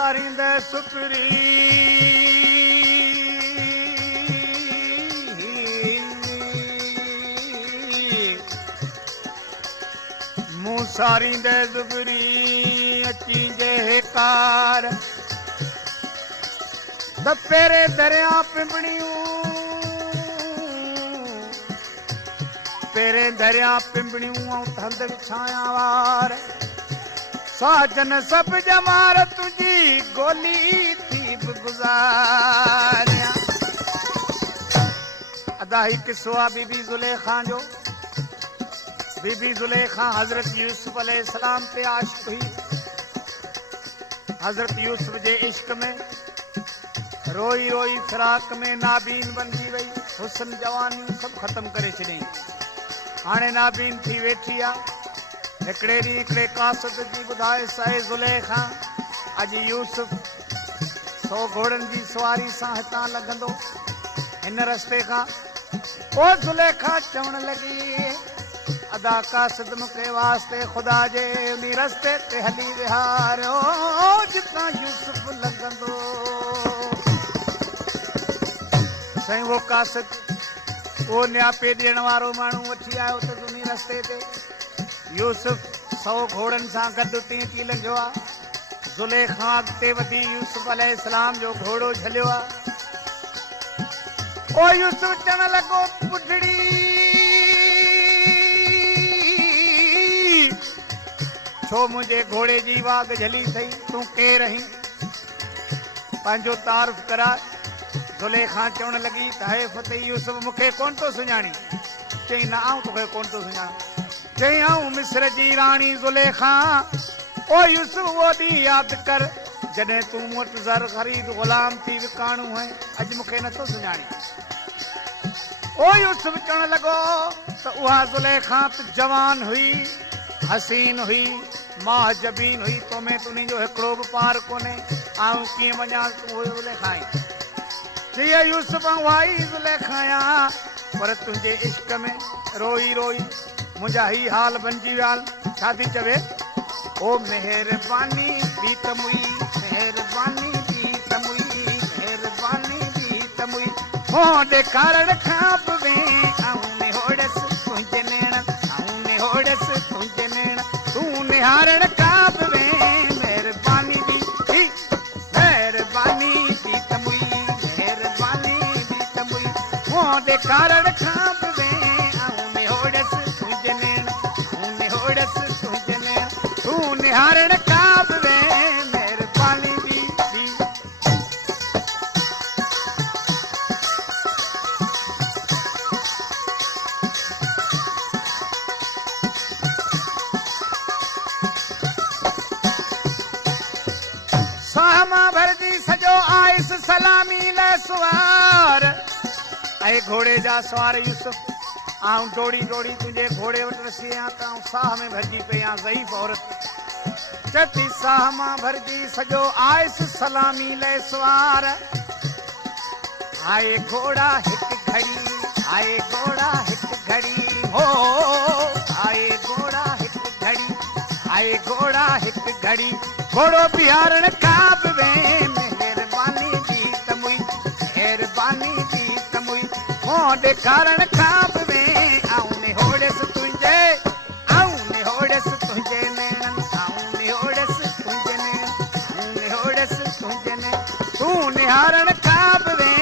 सारींदे सुपरी मूं सारींदे सुपरी अची जे कार दपेरे दरिया पिंपणियूं पेरे दरिया पिंपणियूं ऐं हंध विछाया वार साजन सब जमार तुझी गोली थी गुज़ारियां। अदा ही किस्सो आहे बीबी ज़ुलेखा जो। बीबी ज़ुलेखा हज़रत यूसुफ अलैहिस्सलाम ते आशिक़ हुई। हज़रत यूसुफ जे इश्क में रोई रोई फिराक में नाबीन बणजी वई। हुस्न जवानी सब ख़त्म करे छॾियईं। हाणे नाबीन थी वेठी आहे। हिकिड़े ॾींहुं हिकिड़े कासत जी ॿुधाए सहे ज़ुलेखा अॼु यूसुफ 100 घोड़नि जी सवारी सां हितां लॻंदो हिन रस्ते खां। पोइ ज़ुलेखा चवण लॻी अदा कासत मूंखे वास्ते ख़ुदा जे उन रस्ते ते हली विहारियो जितां यूसुफ लॻंदो। साईं वो कासत उहो नियापे ॾियण वारो माण्हू वठी आयो त उन रस्ते ते यूसुफ 100 घोड़नि सां गॾु तीं लंघियो आहे। ज़ुलेखा अॻिते वधी यूसुफ अलैहिस्सलाम जो घोड़ो झलियो आहे। ओ यूसुफ चवण लॻो पुठड़ी छो मुंहिंजे घोड़े जी वाग झली अथई तूं केरु आहीं पंहिंजो तारीफ़ कराए। ज़ुलेखा चवण लॻी त हे फतेह यूसुफ मूंखे कोन थो सुञाणी। चई न आऊं तोखे कोन थो सुञाणां। चई आऊं मिस्र जी राणी ज़ुलेखा। ओ यूसुफ वो ॾींहुं यादि कर जॾहिं तूं मूं वटि ज़र ख़रीद ग़ुलाम थी विकाणो है अॼु मूंखे नथो सुञाणी। ओ यूसुफ चवण लॻो त उहा ज़ुलेखा त जवान हुई हसीन हुई माहजबीन हुई तो में तुंहिंजो हिकिड़ो बि पार कोन्हे। आऊं कीअं वञा तूं ज़ुलेखा आहीं। चई यूसुफ उहा ई ज़ुलेखा आहियां पर तुंहिंजे इश्क में रोई रोई मुंहिंजा ही हाल बणिजी विया। छा थी चवे ओ मेहरबानी बी तमुई मेहरबानी बी तमुई मेहरबानी बी तमुई हो ॾेखारण खां बि वे आऊं निहोड़स तुंहिंजे नेण आऊं निहोड़स तुंहिंजे नेण तूं निहारण खां बि वे मेहरबानी बी तमुई मेहरबानी बी तमुई हो ॾेखारण खां बि वे आऊं निहोड़स तुंहिंजे नेण आऊं निहोड़स तुंहिंजे नेण तूं निहारण खां बि वे मेहरबानी बी सामा भरजी सॼो आइस सलामी ले सुवार ऐं घोड़े जा सवार यूसुफ आऊं डोड़ी डोड़ी तुंहिंजे घोड़े वटि रसी आहियां त आऊं साह में भरिजी पई आहियां ज़ईफ़ औरत। चथी साह मां भरिजी सॼो आइस सलामी ले सुवार आए घोड़ा हिकु घड़ी आए घोड़ा हिकु घड़ी हो आए घोड़ा हिकु घड़ी आए घोड़ा हिकु घड़ी घोड़ो बिहारण खां बि वे मेहरबानी बी तमुई मेहरबानी बी तमुई हो ॾेखारण खां बि वे आऊं निहोड़स तुंहिंजे आऊं निहोड़स तुंहिंजे नेणनि आऊं निहोड़स तुंहिंजे नेण आऊं निहोड़स तुंहिंजे नेण तूं निहारण खां बि वे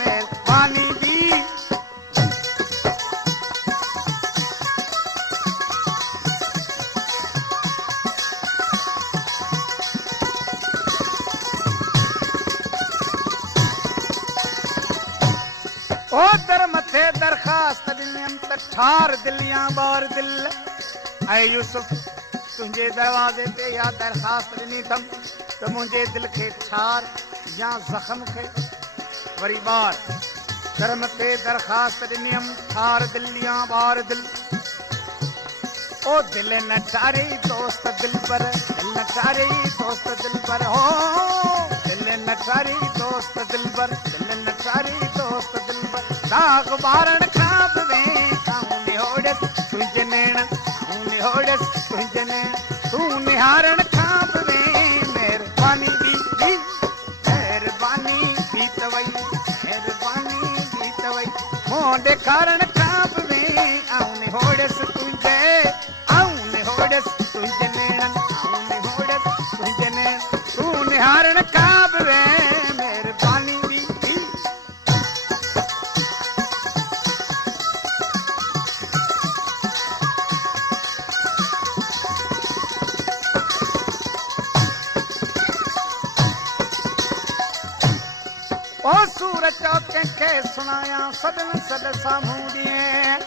मेहरबानी बी ओ दर मथे दरख़्वास्त ॾिनमि त ठार दिलियां ॿार दिल ऐं यूसुफ तुंहिंजे दरवाज़े ते इहा दरख़्वास्त ॾिनी अथमि त मुंहिंजे दिलि खे ठार या ज़ख़्म खे वरी ॿार। दर मथे दरख़्वास्त ॾिनी हुअमि ठार दिलियां ॿार दिल ओ दिल न ठारे दोस्त दिल पर दिल न ठारे दोस्त दिल पर हो दिल न ठारे दोस्त दिल पर दिल न ठारे दोस्त दिल पर दाग बारण खां बि वे आऊं निहोड़स तुंहिंजे नेण आऊं निहोड़स तुंहिंजे नेण तूं निहारण खां बि वे मेहरबानी बी मोह ॾेखारण खां बि आऊं निहोड़ियसि तुंहिंजे आऊं निहोड़ियसि तुंहिंजे नेणनि आऊं निहोड़ियसि तुंहिंजे नेण तूं निहारण खां बि महिरबानी दी ओ सूर चो कंहिंखे सुणायां सदन सद साम्हूं ॾींहं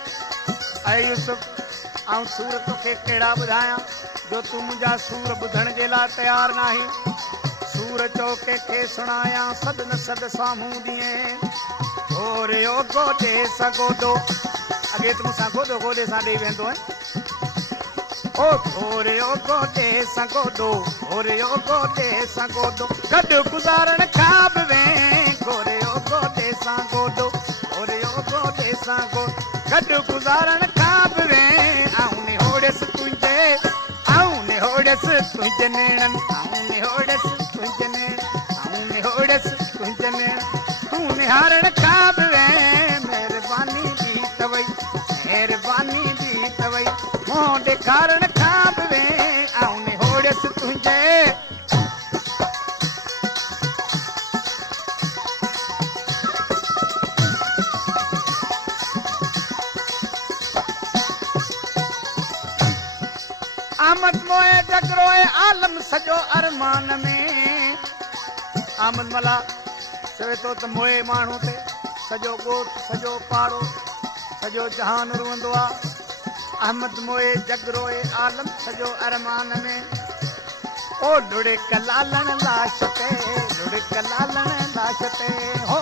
ऐं यूसुफ ऐं सूर तोखे कहिड़ा ॿुधायां जो तूं मुंहिंजा सूर ॿुधण जे लाइ तयारु नाहीं सूर चो कंहिंखे सुणायां सदन सद साम्हूं ॾींहं ओरे ओ गोॾे सां गोॾो अॻे तूं सां गोॾो गोॾे सां ॾेई वेंदो ओ ओरे ओ गोॾे सां गोॾो ओरे ओ गोॾे सां गोॾो गॾु गुज़ारण खां बि गोरे ओ गोॾे सां गोॾो ओरे ओ गोॾे सां गोॾो गॾु गुज़ारण खां बि आऊं निहोड़ियसि तुंहिंजे आऊं निहोड़ियसि तुंहिंजे नेणनि आऊं निहोड़ियसि तुंहिंजे नेण आऊं निहोड़ियसि तुंहिंजे नेण तूं निहारण खां बि महिरबानी दी अथवई महिरबानी दी अथवई मोह ॾेखारण खां बि आऊं निहोड़ियसि तुंहिंजे आमद मोए जगरोए आलम सॼो अरमान में आमद मला चवे थो त मोए माण्हू ते सॼो ॻोठ सॼो पाड़ो सॼो जहान रुअंदो आहे अहमद मोए जगरोए आलम सॼो अरमान में ओ ढुड़िक लालण लाश ते ढुड़िक लालण लाश ते हो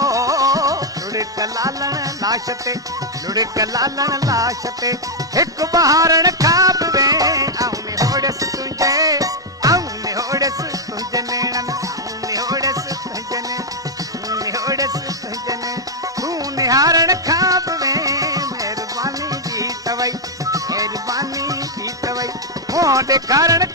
ढुड़िक लालण लाश ते ढुड़िक लालण लाश ते हिकु बहारण खां बि आऊं निहोड़ियसि तुंहिंजे आऊं निहोड़ियसि तुंहिंजे नेणनि आऊं निहोड़ियसि तुंहिंजे नेण निहोड़ियसि तुंहिंजे नेण तूं निहारण खां बि महिरबानी दी अथवई महिरबानी दी अथवई मोह ॾेखारण